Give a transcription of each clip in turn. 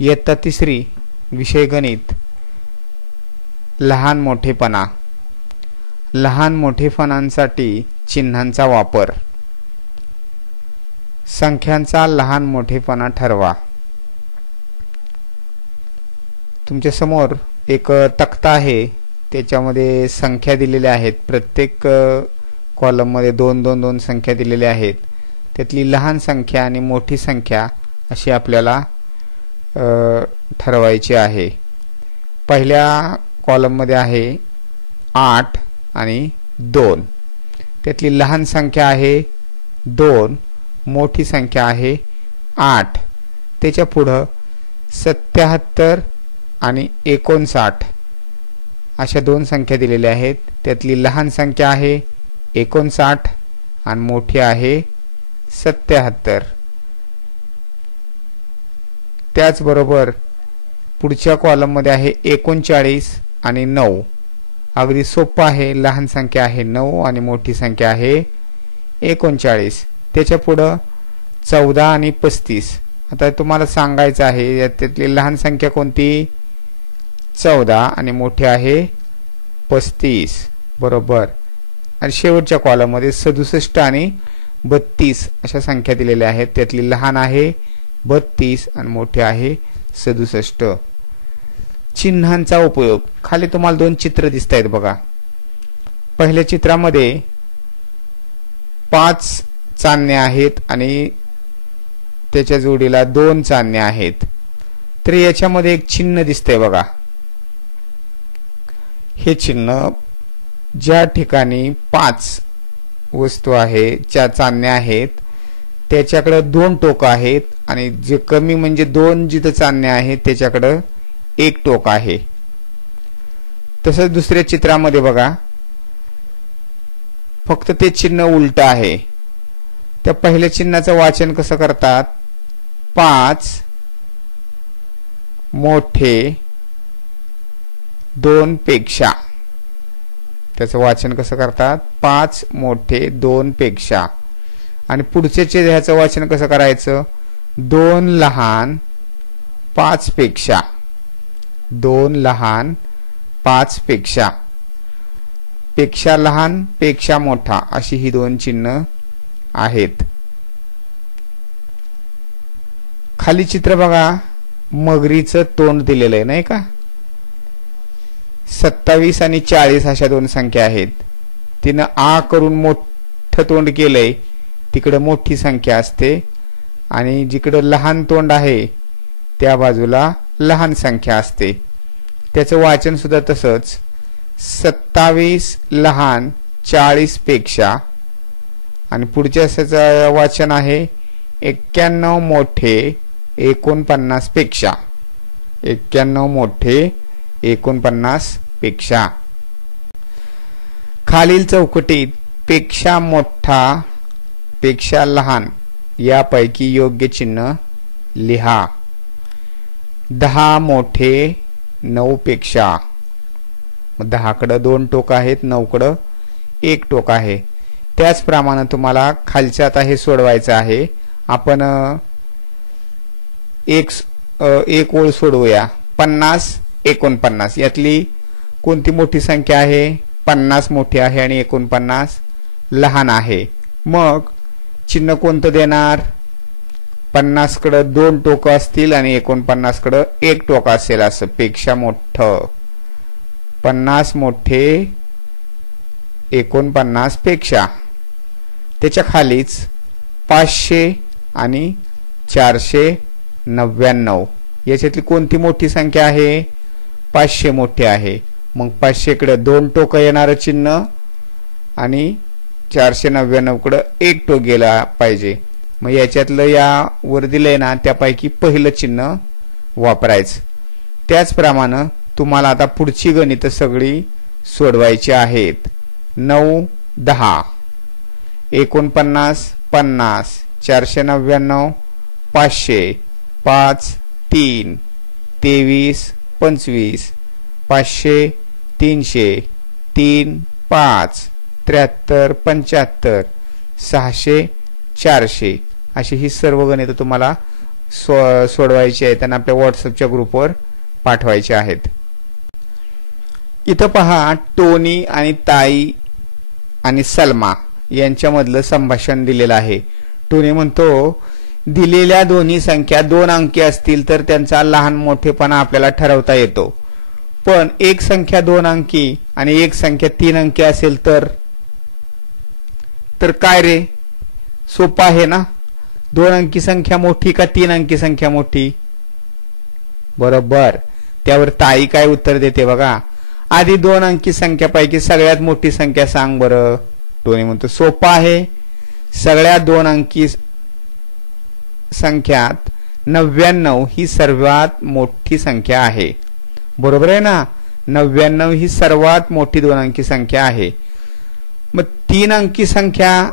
इयत्ता 3 विषय गणित लहान मोठेपणा. लहान मोठेपणांसाठी चिन्हांचा वापर. संख्यांचा लहान मोठेपणा ठरवा. तुमच्या समोर एक तक्ता आहे, त्याच्यामध्ये संख्या दिलेल्या आहेत. प्रत्येक कॉलम मध्ये 2 संख्या दिलेल्या आहेत. त्यातली लहान संख्या आणि मोठी संख्या अशी आपल्याला ठरवायची आहे. पहिल्या कॉलम मध्ये आहे 8 आणि 2. त्यातली लहान संख्या आहे 2, मोठी संख्या आहे 8. त्याच्या पुढे 77 आणि 59 अशा 2 संख्या दिलेल्या आहेत. त्यातली लहान संख्या आहे 59 आणि मोठी आहे 77. त्याचबरोबर पुढच्या कॉलम मध्ये आहे 39 आणि 9. अगदी सोपं आहे. लहान संख्या आहे 9 आणि मोठी संख्या आहे 39. त्याच्या पुढे 14 आणि 35. आता तुम्हाला सांगायचं आहे त्यातली लहान संख्या कोणती? 14 आणि मोठी आहे 35. बरोबर. आणि शेवटच्या कॉलम मध्ये 67 आणि 32 अशा संख्या दिलेल्या आहेत. त्यातली लहान आहे 32 आणि मोठी आहे 67. चिन्हांचा उपयोग. खाली तुम्हाला 2 चित्र दिसत आहेत बघा. पहिल्या चित्रामध्ये 5 चांदण्या आहेत आणि त्याच्या जोडीला 2 चांदण्या आहेत. तर याच्यामध्ये एक चिन्ह दिसतंय बघा. हे चिन्ह ज्या ठिकाणी 5 वस्तू आहे, चांदण्या आहेत, त्याच्याकडे 2 टोक आहेत आणि जे कमी म्हणजे 2 जिथे चांदण्या आहेत त्याच्याकडे 1 टोक आहे. तसंच दुसऱ्या चित्रामध्ये बघा, फक्त ते चिन्ह उलट आहे. त्या पहिल्या चिन्हाचं वाचन कसं करतात? 5 मोठे 2 पेक्षा. त्याचं वाचन कसं करतात? 5 मोठे 2 पेक्षा. आणि पुढच्या ह्याचं वाचन कसं करायचं? 2 लहान 5 पेक्षा. 2 लहान 5 पेक्षा. पेक्षा लहान पेक्षा मोठा अशी ही 2 चिन्ह आहेत. खाली चित्र बघा, मगरीचं तोंड दिलेलं आहे नाही का? 27 आणि 40 अशा 2 संख्या आहेत. तिनं आ करून मोठं तोंड केलंय, तिकडे मोठी संख्या असते आणि जिकडे लहान तोंड आहे त्या बाजूला लहान संख्या असते. त्याचं वाचन सुद्धा तसंच. 27 लहान 40 पेक्षा आणि पुढच्या वाचन आहे 91 मोठे 49 पेक्षा. 91 मोठे 49 पेक्षा. खालील चौकटीत पेक्षा मोठा पेक्षा लहान यापैकी योग्य चिन्ह लिहा. 10 मोठे 9 पेक्षा. 10 कडे 2 टोक आहेत, 9 कडे 1 टोक आहे. त्याचप्रमाणे तुम्हाला खालच्या आता हे सोडवायचं आहे. आपण एक ओळ सोडवूया. 50 49 यातली कोणती मोठी संख्या आहे? 50 मोठी आहे आणि 49 लहान आहे. मग चिन्ह कोणतं देणार? 50 कडे 2 टोक असतील आणि 49 कडे 1 टोक असेल. असं पेक्षा मोठं. 50 मोठे 49 पेक्षा. त्याच्या खालीच 500 आणि 499 याच्यातली कोणती मोठी संख्या आहे? 500 मोठी आहे. मग 500 कडे 2 टोक येणार चिन्ह आणि 499 कडे 1 टोक गेला पाहिजे. मग याच्यातलं या वर दिलंय ना त्यापैकी पहिलं चिन्ह वापरायचं. त्याचप्रमाणे तुम्हाला आता पुढची गणित सगळी सोडवायची आहेत. 9 10 49 50 499 500 5 3 23 25 500 300 3 5 73 75 600 400 अशी ही सर्व गणित तुम्हाला सोडवायचे आहेत आणि आपल्या व्हॉट्सअपच्या ग्रुपवर पाठवायचे आहेत. इथं पहा टोनी आणि ताई आणि सलमा यांच्यामधलं संभाषण दिलेलं आहे. टोनी म्हणतो दिलेल्या दोन्ही संख्या 2 अंकी असतील तर त्यांचा लहान मोठेपणा आपल्याला ठरवता येतो, पण एक संख्या 2 अंकी आणि एक संख्या 3 अंकी असेल तर काय रे, सोपं आहे ना. 2 अंकी संख्या मोठी का 3 अंकी संख्या मोठी? बरोबर. त्यावर ताई काय उत्तर देते बघा, आधी 2 अंकी संख्यापैकी सगळ्यात मोठी संख्या सांग बरं. टोनी म्हणतो सोपं आहे, सगळ्या 2 अंकी संख्यात 99 ही सर्वात मोठी संख्या आहे. बरोबर आहे ना, 99 ही सर्वात मोठी 2 अंकी संख्या आहे. मग 3 अंकी संख्या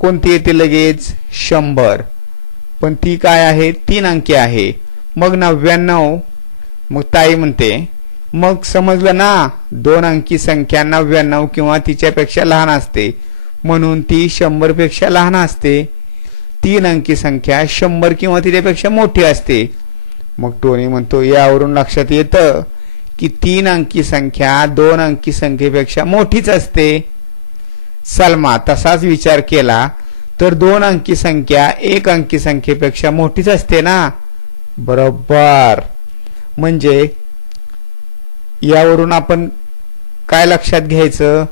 कोणती येते लगेच? 100, पण ती काय आहे? 3 अंकी आहे. मग 99. मग ताई म्हणते मग समजलं ना, 2 अंकी संख्या 99 किंवा तिच्यापेक्षा लहान असते म्हणून ती 100 पेक्षा लहान असते. 3 अंकी संख्या 100 किंवा तिच्यापेक्षा मोठी असते. मग टोनी म्हणतो यावरून लक्षात येतं की 3 अंकी संख्या 2 अंकी संख्येपेक्षा मोठीच असते. सलमा तसाच विचार केला तर 2 अंकी संख्या 1 अंकी संख्येपेक्षा मोठीच असते ना. बरोबर. म्हणजे यावरून आपण काय लक्षात घ्यायचं,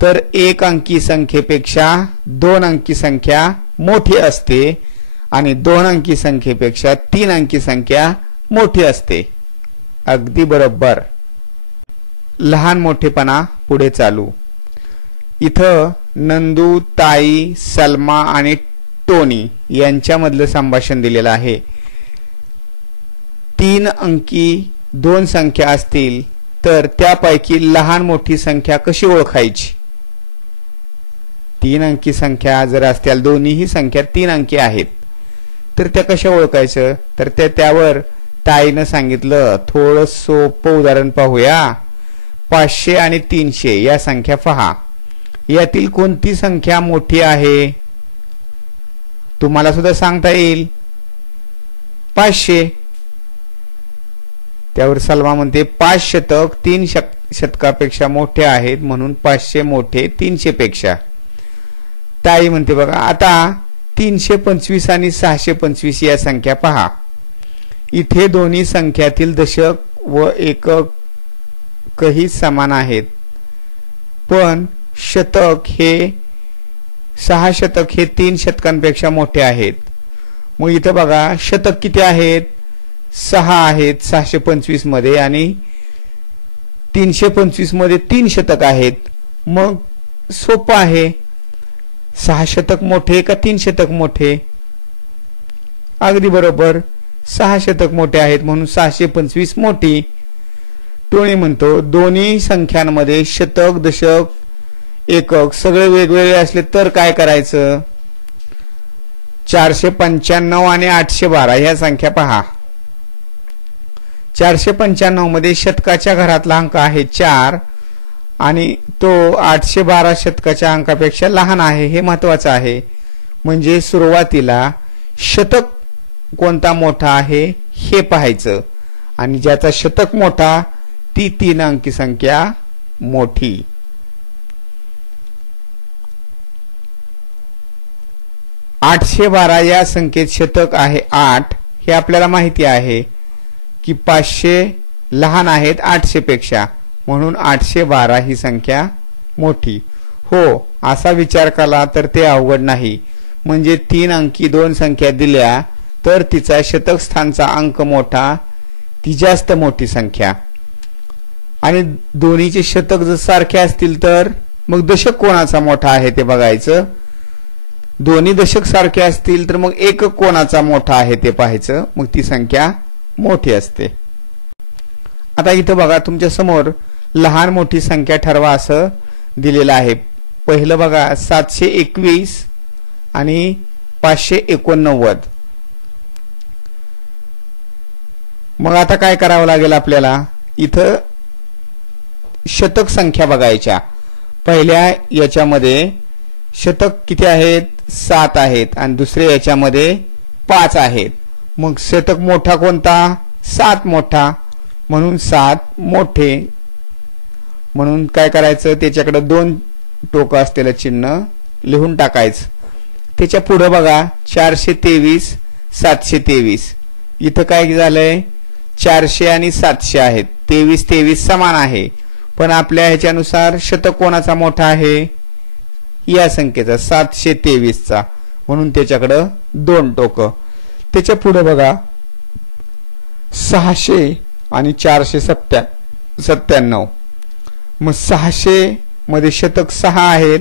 तर 1 अंकी संख्येपेक्षा 2 अंकी संख्या मोठी असते आणि 2 अंकी संख्येपेक्षा 3 अंकी संख्या मोठी असते. अगदी बरोबर. लहान मोठेपणा पुढे चालू. इथं नंदू, ताई, सलमा आणि टोनी यांच्यामधलं संभाषण दिलेलं आहे. 3 अंकी 2 संख्या असतील तर त्यापैकी लहान मोठी संख्या कशी ओळखायची? 3 अंकी संख्या जर असतील, दोन्हीही संख्या 3 अंकी आहेत, तर त्या कशा ओळखायचं? तर त्यावर ताईनं सांगितलं थोडं सोपं उदाहरण पाहूया. 500 आणि 300 या संख्या पहा, यातील कोणती संख्या मोठी आहे? तुम्हाला सुद्धा सांगता येईल 500. त्यावर सलमा म्हणते 5 शतक 3 शतकापेक्षा मोठे आहेत म्हणून 500 मोठे 300 पेक्षा. ताई म्हणते बघा आता 325 आणि 625 या संख्या पहा. इथे दोन्ही संख्यातील दशक व एककही समान आहेत, पण शतक हे 6 शतक हे 3 शतकांपेक्षा मोठे आहेत. मग इथं बघा शतक किती आहेत? 6 आहेत 625 मध्ये आणि 325 मध्ये 3 शतक आहेत. मग सोपं आहे, 6 शतक मोठे का 3 शतक मोठे? अगदी बरोबर, 6 शतक मोठे आहेत म्हणून 625 मोठी. टोनी म्हणतो दोन्ही संख्यांमध्ये शतक, दशक, एकक सगळे वेगवेगळे असले तर काय करायचं? 495 आणि 812 ह्या संख्या पहा. 495 मध्ये शतकाच्या घरातला अंक आहे 4 आणि तो 812 शतकाच्या अंकापेक्षा लहान आहे. हे महत्वाचं आहे. म्हणजे सुरुवातीला शतक कोणता मोठा आहे हे पाहायचं आणि ज्याचा शतक मोठा ती 3 अंकी संख्या मोठी. आठशे 12 या संख्येत शतक आहे 8 हे आपल्याला माहिती आहे की 500 लहान आहेत 800 पेक्षा म्हणून 812 ही संख्या मोठी. हो, असा विचार केला तर ते अवघड नाही. म्हणजे 3 अंकी 2 संख्या दिल्या तर तिचा शतक स्थानचा अंक मोठा, ती जास्त मोठी संख्या. आणि दोन्हीचे शतक जर सारखे असतील तर मग दशक कोणाचा मोठा आहे ते बघायचं. दोन्ही दशक सारखे असतील तर मग एकक कोणाचा मोठा आहे ते पाहायचं. मग ती संख्या मोठी असते. आता इथं बघा तुमच्या समोर लहान मोठी संख्या ठरवा असं दिलेलं आहे. पहिलं बघा 721 आणि 589. मग आता काय करावं लागेल आपल्याला? इथं शतक संख्या बघायच्या. पहिल्या याच्यामध्ये शतक किती आहेत? 7 आहेत आणि दुसऱ्या याच्यामध्ये 5 आहेत. मग शतक मोठा कोणता? 7 मोठा, म्हणून 7 मोठे. म्हणून काय करायचं, त्याच्याकडे 2 टोकं असलेलं चिन्ह लिहून टाकायचं. त्याच्या पुढे बघा 423 723. इथं काय झालंय, 400 आणि 700 आहेत. 23 23 समान आहे, पण आपल्या ह्याच्यानुसार शतक कोणाचा मोठा आहे? या संख्येचा 723चा, म्हणून त्याच्याकडं 2 टोकं. त्याच्या पुढे बघा 600 आणि 497. मग 600 मध्ये शतक 6 आहेत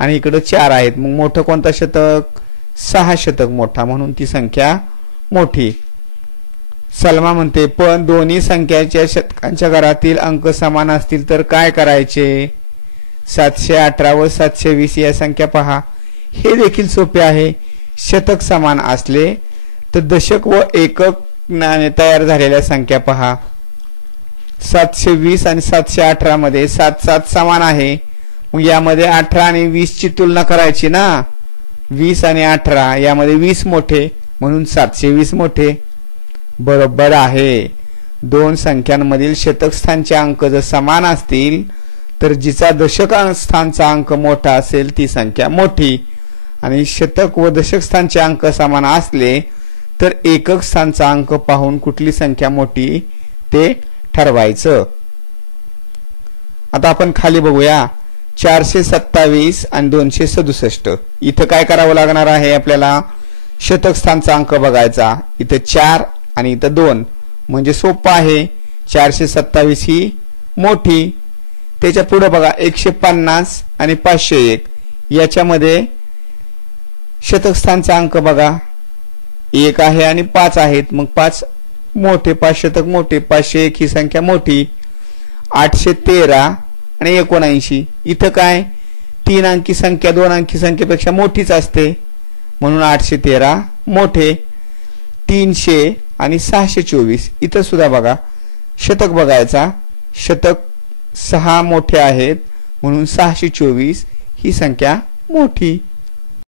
आणि इकडे 4 आहेत. मग मोठं कोणता शतक? 6 शतक मोठा, म्हणून ती संख्या मोठी. सलमा म्हणते, पण दोन्ही संख्याच्या शतकांच्या घरातील अंक समान असतील तर काय करायचे? 718 व 720 या संख्या पहा. हे देखील सोपे आहे. शतक समान असले तर दशक व एकक नाने तयार झालेल्या संख्या पहा. 720 आणि 718 मध्ये 7 7 समान आहे. मग यामध्ये 18 आणि 20 ची तुलना करायची ना. 20 आणि 18 यामध्ये 20 मोठे, म्हणून 720 मोठे. बरोबर आहे. दोन संख्यांमधील शतक स्थानचे अंक जर समान असतील तर जिचा दशक स्थानचा अंक मोठा असेल ती संख्या मोठी, आणि शतक व दशक स्थानचे अंक समान असले तर एकक स्थानचा अंक पाहून कुठली संख्या मोठी ते ठरवायचं. आता आपण खाली बघूया 427 आणि 267. इथं काय करावं लागणार आहे आपल्याला? शतक स्थानचा अंक बघायचा. इथं 4 आणि इथं 2, म्हणजे सोपं आहे. 427 ही मोठी. त्याच्या पुढे बघा 150 आणि 501. याच्यामध्ये शतक स्थानचा अंक बघा 1 आहे आणि 5 आहेत. मग 5 मोठे, 5 शतक मोठे, 501 ही संख्या मोठी. 813 आणि 79. इथं काय 3 अंकी संख्या 2 अंकी संख्येपेक्षा मोठीच असते, म्हणून 813 मोठे. 300 आणि 624. इथं सुद्धा बघा शतक बघायचा. शतक 6 मोठे आहेत, म्हणून 624 ही संख्या मोठी.